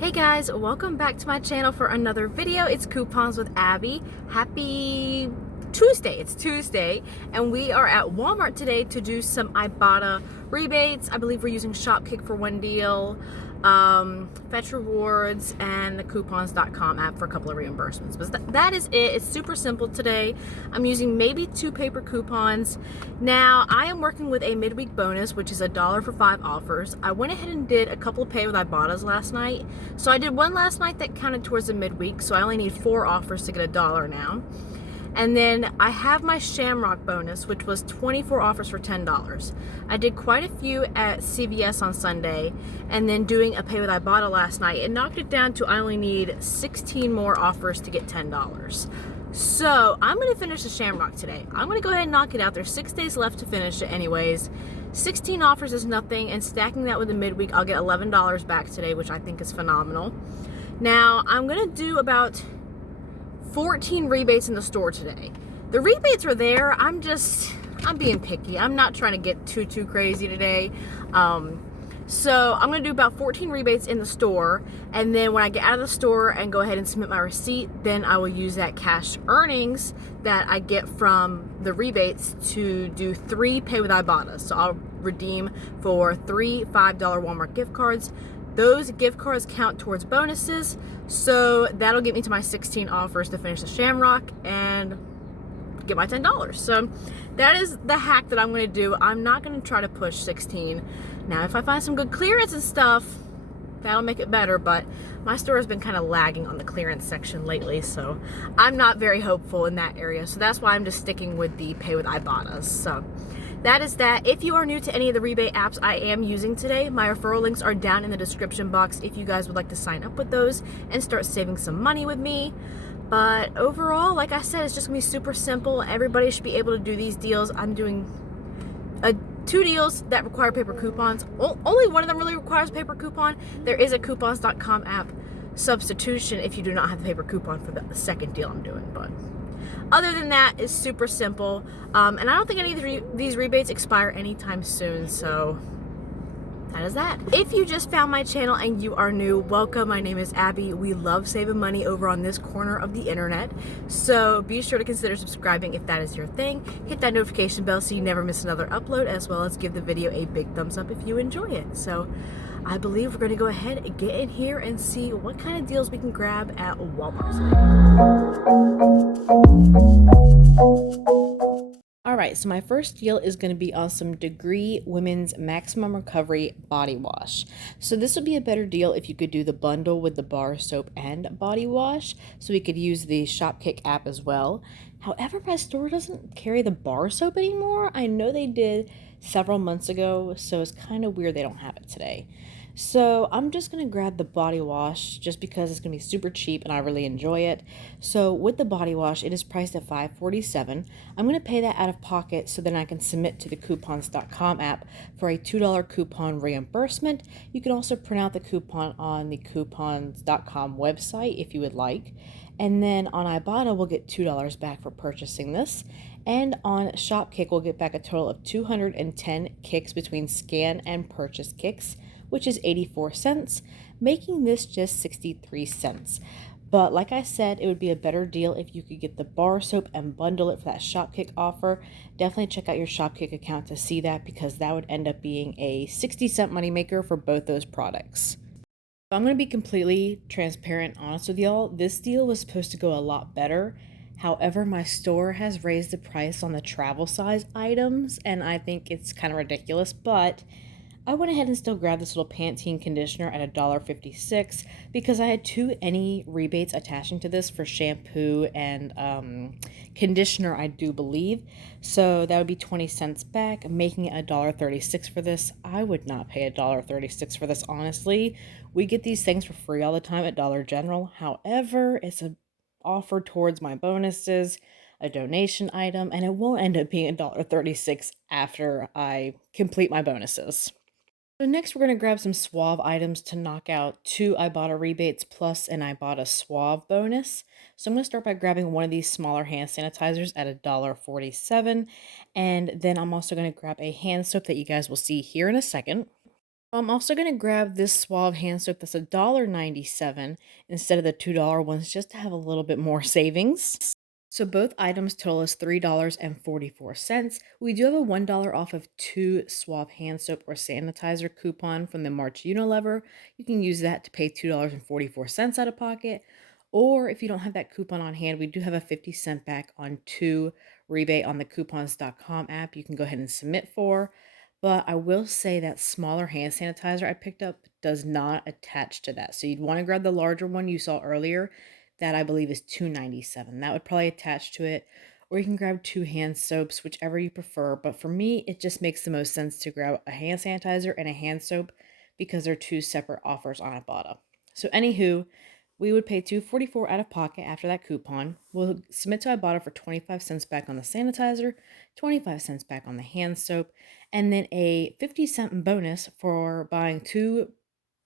Hey guys, welcome back to my channel for another video. It's Coupons with Abby. Happy Tuesday. It's Tuesday and we are at Walmart today to do some Ibotta rebates. I believe we're using Shopkicks for one deal, Fetch Rewards, and the coupons.com app for a couple of reimbursements. But that is it. It's super simple today. I'm using maybe 2 paper coupons. Now, I am working with a midweek bonus, which is $1 for 5 offers. I went ahead and did a couple of pay with Ibottas last night. So I did one last night that counted towards the midweek, so I only need 4 offers to get $1 now. And then I have my Shamrock bonus, which was 24 offers for $10. I did quite a few at CVS on Sunday, and then doing a pay with Ibotta last night, it knocked it down to I only need 16 more offers to get $10. So I'm going to finish the Shamrock today. I'm going to go ahead and knock it out. There's 6 days left to finish it anyways. 16 offers is nothing, and stacking that with the midweek, I'll get $11 back today, which I think is phenomenal. Now, I'm going to do about 14 rebates in the store today. The rebates are there. I'm being picky. I'm not trying to get too crazy today. So I'm going to do about 14 rebates in the store, and then when I get out of the store and go ahead and submit my receipt, then I will use that cash earnings that I get from the rebates to do 3 pay with Ibotta. So I'll redeem for 3 $5 Walmart gift cards. Those gift cards count towards bonuses, so that'll get me to my 16 offers to finish the Shamrock and get my $10. So that is the hack that I'm going to do. I'm not going to try to push 16. Now, if I find some good clearance and stuff, that'll make it better, but my store has been kind of lagging on the clearance section lately, so I'm not very hopeful in that area. So that's why I'm just sticking with the pay with Ibottas. So that is that. If you are new to any of the rebate apps I am using today, my referral links are down in the description box if you guys would like to sign up with those and start saving some money with me. But overall, like I said, it's just gonna be super simple. Everybody should be able to do these deals. I'm doing 2 deals that require paper coupons. Only one of them really requires paper coupon. There is a coupons.com app substitution if you do not have the paper coupon for the second deal I'm doing, but other than that, it's super simple. And I don't think any of these rebates expire anytime soon, so that is that. If you just found my channel and you are new, welcome. My name is Abby. We love saving money over on this corner of the internet, so be sure to consider subscribing if that is your thing. Hit that notification bell so you never miss another upload, as well as give the video a big thumbs up if you enjoy it. So I believe we're going to go ahead and get in here and see what kind of deals we can grab at Walmart today. All right, so my first deal is going to be on some Degree Women's Maximum Recovery Body Wash. So this would be a better deal if you could do the bundle with the bar soap and body wash. So we could use the Shopkicks app as well. However, my store doesn't carry the bar soap anymore. I know they did several months ago, so it's kind of weird they don't have it today. So I'm just going to grab the body wash just because it's going to be super cheap and I really enjoy it. So with the body wash, it is priced at $5.47. I'm going to pay that out of pocket so then I can submit to the coupons.com app for a $2 coupon reimbursement. You can also print out the coupon on the coupons.com website if you would like. And then on Ibotta, we'll get $2 back for purchasing this. And on Shopkicks, we'll get back a total of 210 kicks between scan and purchase kicks, which is 84 cents, making this just 63 cents. But like I said, it would be a better deal if you could get the bar soap and bundle it for that Shopkicks offer. Definitely check out your Shopkicks account to see that, because that would end up being a 60-cent moneymaker for both those products. I'm going to be completely transparent honest with y'all. This deal was supposed to go a lot better. However, my store has raised the price on the travel size items, and I think it's kind of ridiculous, but I went ahead and still grabbed this little Pantene conditioner at $1.56 because I had 2 any rebates attaching to this for shampoo and conditioner, I do believe. So that would be 20 cents back, making it $1.36 for this. I would not pay $1.36 for this, honestly. We get these things for free all the time at Dollar General. However, it's an offer towards my bonuses, a donation item, and it won't end up being $1.36 after I complete my bonuses. So next we're going to grab some Suave items to knock out 2 Ibotta rebates plus an Ibotta Suave bonus. So I'm going to start by grabbing one of these smaller hand sanitizers at $1.47. And then I'm also going to grab a hand soap that you guys will see here in a second. I'm also going to grab this Suave hand soap that's $1.97 instead of the $2 ones just to have a little bit more savings. So both items total is $3.44. We do have a $1 off of 2 Suave hand soap or sanitizer coupon from the March Unilever. You can use that to pay $2.44 out of pocket. Or if you don't have that coupon on hand, we do have a 50 cent back on 2 rebate on the coupons.com app you can go ahead and submit for. But I will say that smaller hand sanitizer I picked up does not attach to that. So you'd want to grab the larger one you saw earlier. That I believe is $2.97. That would probably attach to it. Or you can grab 2 hand soaps, whichever you prefer. But for me, it just makes the most sense to grab a hand sanitizer and a hand soap because they're 2 separate offers on Ibotta. So anywho, we would pay $2.44 out of pocket after that coupon. We'll submit to Ibotta for 25 cents back on the sanitizer, 25 cents back on the hand soap, and then a 50-cent bonus for buying 2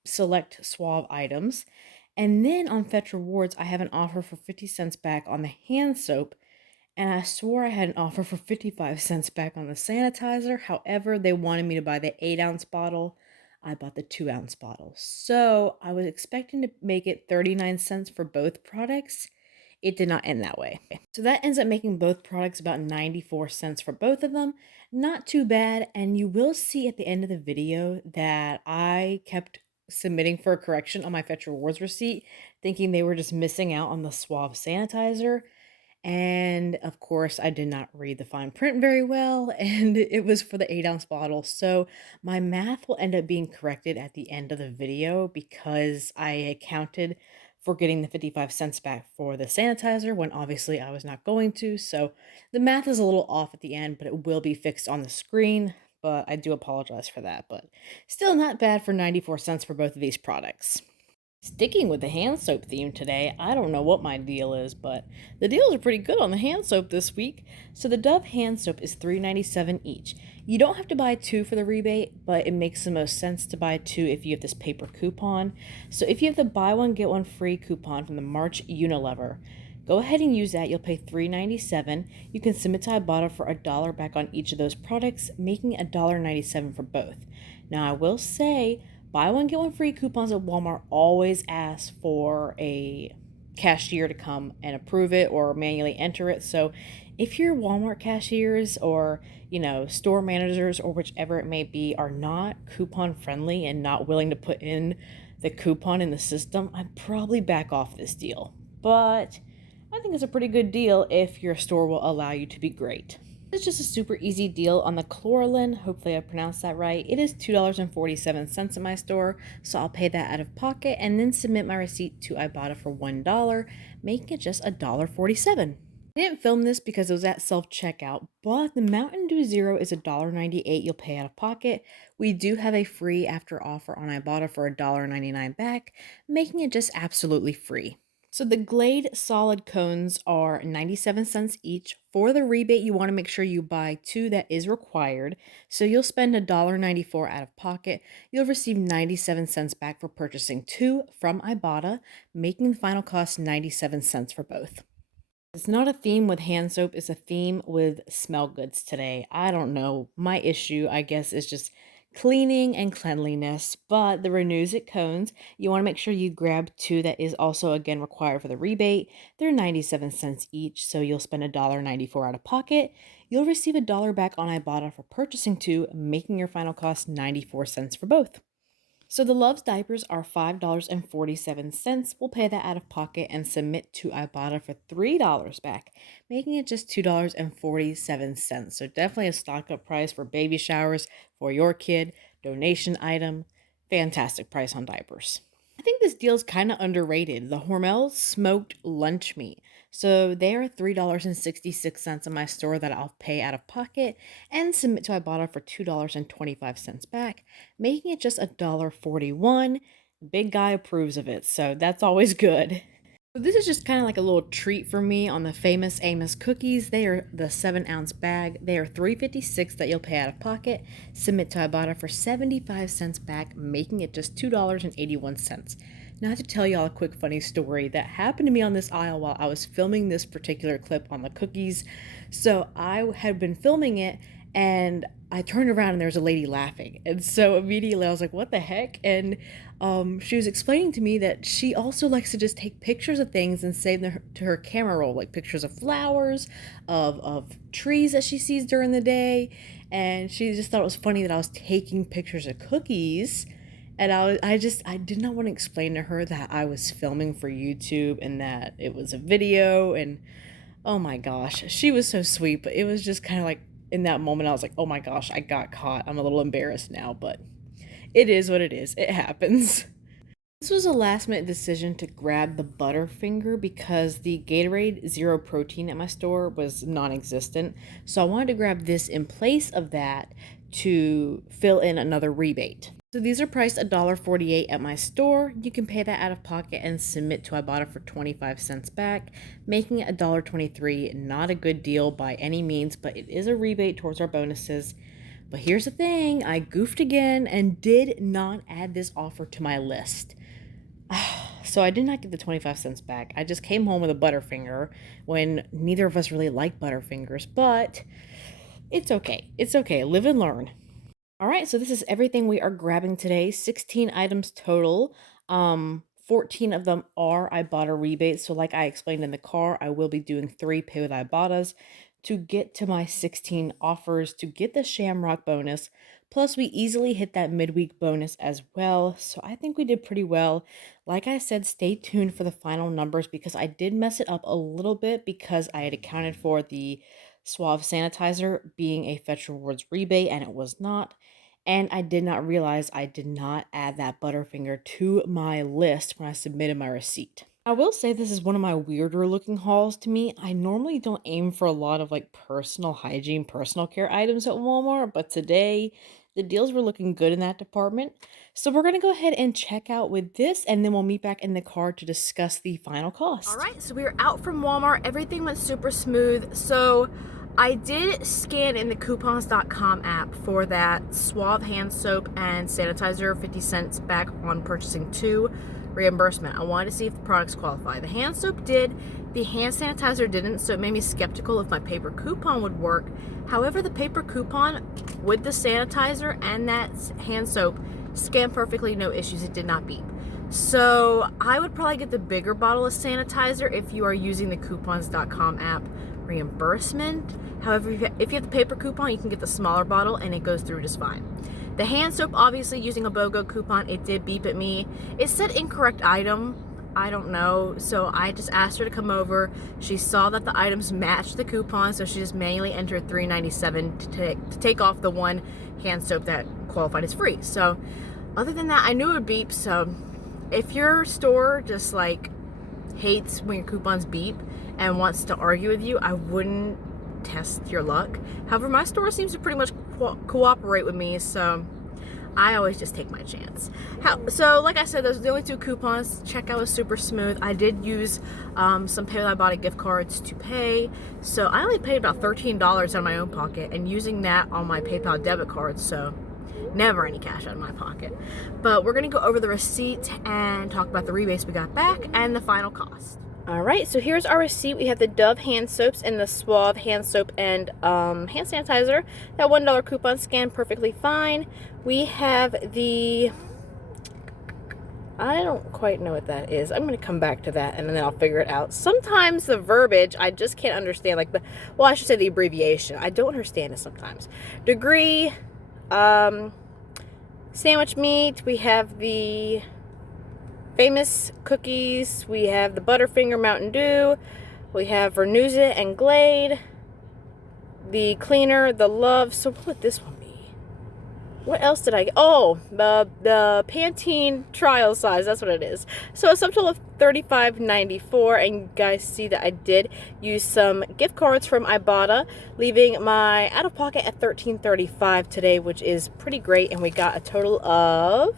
select Suave items. And then on Fetch Rewards, I have an offer for 50 cents back on the hand soap. And I swore I had an offer for 55 cents back on the sanitizer. However, they wanted me to buy the 8-ounce bottle. I bought the 2-ounce bottle. So I was expecting to make it 39 cents for both products. It did not end that way. So that ends up making both products about 94 cents for both of them. Not too bad. And you will see at the end of the video that I kept submitting for a correction on my Fetch Rewards receipt, thinking they were just missing out on the Suave sanitizer. And of course, I did not read the fine print very well, and it was for the 8-ounce bottle. So my math will end up being corrected at the end of the video because I accounted for getting the 55 cents back for the sanitizer when obviously I was not going to. So the math is a little off at the end, but it will be fixed on the screen. But I do apologize for that. But still not bad for 94 cents for both of these products. Sticking with the hand soap theme today, I don't know what my deal is, but the deals are pretty good on the hand soap this week. So the Dove hand soap is $3.97 each. You don't have to buy 2 for the rebate, but it makes the most sense to buy 2 if you have this paper coupon. So if you have the buy one get one free coupon from the March Unilever, go ahead and use that. You'll pay $3.97. You can submit to Ibotta for $1 back on each of those products, making it $1.97 for both. Now I will say, buy one get one free coupons at Walmart always ask for a cashier to come and approve it or manually enter it. So if your Walmart cashiers or, store managers or whichever it may be are not coupon friendly and not willing to put in the coupon in the system, I'd probably back off this deal. But I think it's a pretty good deal if your store will allow you to be great. It's just a super easy deal on the Chloralin. Hopefully I pronounced that right. It is $2.47 at my store, so I'll pay that out of pocket and then submit my receipt to Ibotta for $1, making it just $1.47. I didn't film this because it was at self-checkout, but the Mountain Dew Zero is $1.98 you'll pay out of pocket. We do have a free after offer on Ibotta for $1.99 back, making it just absolutely free. So the Glade solid cones are 97 cents each. For the rebate, you want to make sure you buy 2 that is required. So you'll spend $1.94 out of pocket. You'll receive 97 cents back for purchasing 2 from Ibotta, making the final cost 97 cents for both. It's not a theme with hand soap, it's a theme with smell goods today. I don't know. My issue, I guess, is just cleaning and cleanliness. But the Renews It cones, you want to make sure you grab 2 that is also, again, required for the rebate. They're 97 cents each, so you'll spend $1.94 out of pocket. You'll receive $1 back on Ibotta for purchasing 2, making your final cost 94 cents for both. So the Love's diapers are $5.47. We'll pay that out of pocket and submit to Ibotta for $3 back, making it just $2.47. So definitely a stock up price for baby showers for your kid, donation item, fantastic price on diapers. I think this deal is kind of underrated. The Hormel smoked lunch meat. So they are $3.66 in my store that I'll pay out of pocket and submit to Ibotta for $2.25 back, making it just $1.41. Big guy approves of it, so that's always good. So this is just kind of like a little treat for me on the famous Amos cookies. They are the 7-ounce bag. They are $3.56 that you'll pay out of pocket. Submit to Ibotta for 75 cents back, making it just $2.81. Now I have to tell y'all a quick funny story that happened to me on this aisle while I was filming this particular clip on the cookies. So I had been filming it and I turned around and there was a lady laughing. And so immediately I was like, what the heck? And she was explaining to me that she also likes to just take pictures of things and save them to her camera roll, like pictures of flowers, of trees that she sees during the day. And she just thought it was funny that I was taking pictures of cookies. And I did not want to explain to her that I was filming for YouTube and that it was a video. And oh my gosh, she was so sweet. But it was just kind of like in that moment, I was like, oh my gosh, I got caught. I'm a little embarrassed now, but it is what it is. It happens. This was a last minute decision to grab the Butterfinger because the Gatorade Zero Protein at my store was non-existent. So I wanted to grab this in place of that to fill in another rebate. So these are priced $1.48 at my store. You can pay that out of pocket and submit to Ibotta for 25 cents back, making it $1.23. Not a good deal by any means, but it is a rebate towards our bonuses. But here's the thing, I goofed again and did not add this offer to my list. So I did not get the 25 cents back. I just came home with a Butterfinger when neither of us really like Butterfingers, but it's okay. It's okay. Live and learn. All right, so this is everything we are grabbing today. 16 items total. 14 of them are Ibotta rebates. So like I explained in the car, I will be doing 3 pay with Ibottas to get to my 16 offers to get the Shamrock bonus. Plus, we easily hit that midweek bonus as well. So I think we did pretty well. Like I said, stay tuned for the final numbers because I did mess it up a little bit because I had accounted for the Suave sanitizer being a Fetch Rewards rebate and it was not. And I did not realize I did not add that Butterfinger to my list when I submitted my receipt. I will say this is one of my weirder looking hauls to me. I normally don't aim for a lot of like personal hygiene, personal care items at Walmart, but today the deals were looking good in that department. So we're going to go ahead and check out with this and then we'll meet back in the car to discuss the final cost. All right, so we were out from Walmart. Everything went super smooth. So I did scan in the coupons.com app for that Suave hand soap and sanitizer, 50 cents back on purchasing 2 reimbursement. I wanted to see if the products qualify. The hand soap did, the hand sanitizer didn't, so it made me skeptical if my paper coupon would work. However, the paper coupon with the sanitizer and that hand soap scanned perfectly, no issues, it did not beep. So I would probably get the bigger bottle of sanitizer if you are using the coupons.com app reimbursement. However, if you have the paper coupon, you can get the smaller bottle and it goes through just fine. The hand soap, obviously using a BOGO coupon, it did beep at me. It said incorrect item. I don't know. So I just asked her to come over. She saw that the items matched the coupon, so she just manually entered $3.97 to take off the one hand soap that qualified as free. So other than that, I knew it would beep. So if your store just like hates when your coupons beep and wants to argue with you, I wouldn't test your luck. However, my store seems to pretty much cooperate with me, so I always just take my chance. So like I said, those are the only 2 coupons. Checkout was super smooth. I did use some Pay With Ibotta gift cards to pay, so I only paid about $13 out of my own pocket and using that on my PayPal debit card, so never any cash out of my pocket. But we're gonna go over the receipt and talk about the rebates we got back and the final cost. All right, so here's our receipt. We have the Dove hand soaps and the Suave hand soap and hand sanitizer. That $1 coupon scanned perfectly fine. We have the, I don't quite know what that is. I'm going to come back to that and then I'll figure it out. Sometimes the verbiage, I just can't understand. Like well, I should say the abbreviation. I don't understand it sometimes. Degree, sandwich meat. We have the Famous cookies, we have the Butterfinger Mountain Dew, we have Vernuzza and Glade, the cleaner, the Love. So what would this one be? What else did I get? Oh, the Pantene trial size, that's what it is. So a subtotal of $35.94, and you guys see that I did use some gift cards from Ibotta, leaving my out-of-pocket at $13.35 today, which is pretty great, and we got a total of,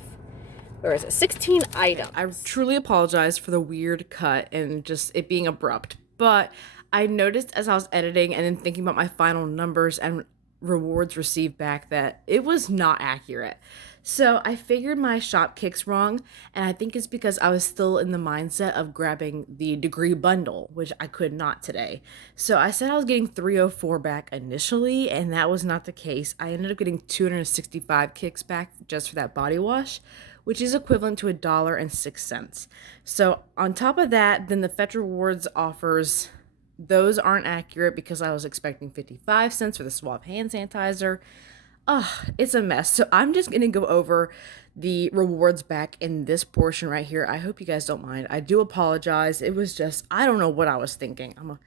where is it? 16 items. I truly apologize for the weird cut and just it being abrupt, but I noticed as I was editing and then thinking about my final numbers and rewards received back that it was not accurate. So I figured my Shopkicks wrong, and I think it's because I was still in the mindset of grabbing the degree bundle, which I could not today. So I said I was getting 304 back initially, and that was not the case. I ended up getting 265 kicks back just for that body wash, which is equivalent to $1.06. So on top of that, then the Fetch Rewards offers, those aren't accurate because I was expecting 55 cents for the swab hand sanitizer. Oh, it's a mess. So I'm just going to go over the rewards back in this portion right here. I hope you guys don't mind. I do apologize. It was just, I don't know what I was thinking. I'm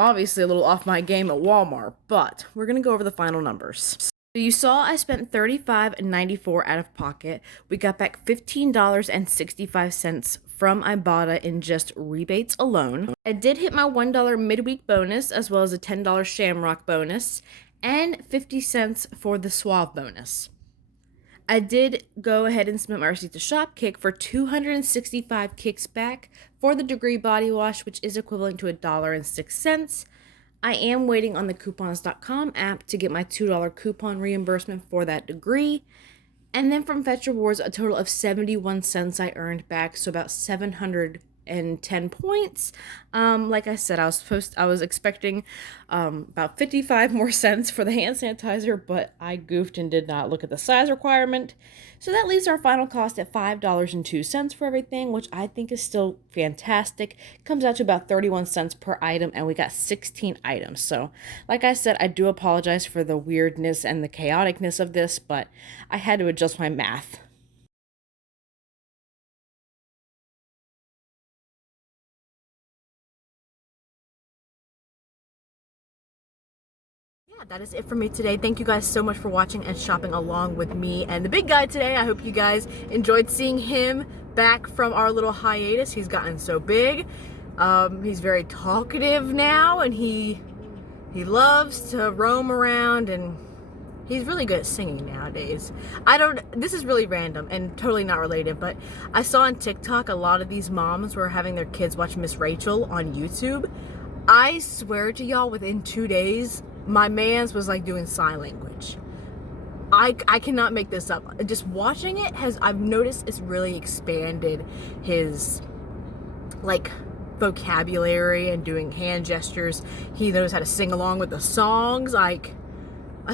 obviously a little off my game at Walmart, but we're going to go over the final numbers. So you saw I spent $35.94 out of pocket. We got back $15.65 from Ibotta in just rebates alone. I did hit my $1 midweek bonus as well as a $10 shamrock bonus and 50 cents for the swab bonus. I did go ahead and submit my receipt to Shopkick for 265 kicks back for the degree body wash, which is equivalent to $1.06. I am waiting on the coupons.com app to get my $2 coupon reimbursement for that degree. And then from Fetch Rewards, a total of 71 cents I earned back, so about 710 points. Like I said, I was expecting about 55 more cents for the hand sanitizer, but I goofed and did not look at the size requirement. So that leaves our final cost at $5.02 for everything, which I think is still fantastic. Comes out to about 31 cents per item, and we got 16 items. So like I said, I do apologize for the weirdness and the chaoticness of this, but I had to adjust my math. Yeah, that is it for me today. Thank you guys so much for watching and shopping along with me and the big guy today. I hope you guys enjoyed seeing him back from our little hiatus. He's gotten so big. He's very talkative now, and he loves to roam around, and he's really good at singing nowadays. This is really random and totally not related, but I saw on TikTok a lot of these moms were having their kids watch Miss Rachel on YouTube. I swear to y'all, within 2 days, my man's was like doing sign language. I cannot make this up. Just watching it I've noticed it's really expanded his like vocabulary and doing hand gestures. He knows how to sing along with the songs. Like,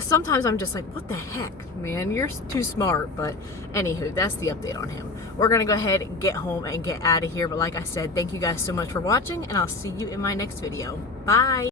sometimes I'm just like, what the heck, man, you're too smart. But anywho, that's the update on him. We're gonna go ahead and get home and get out of here, but like I said, thank you guys so much for watching, and I'll see you in my next video. Bye.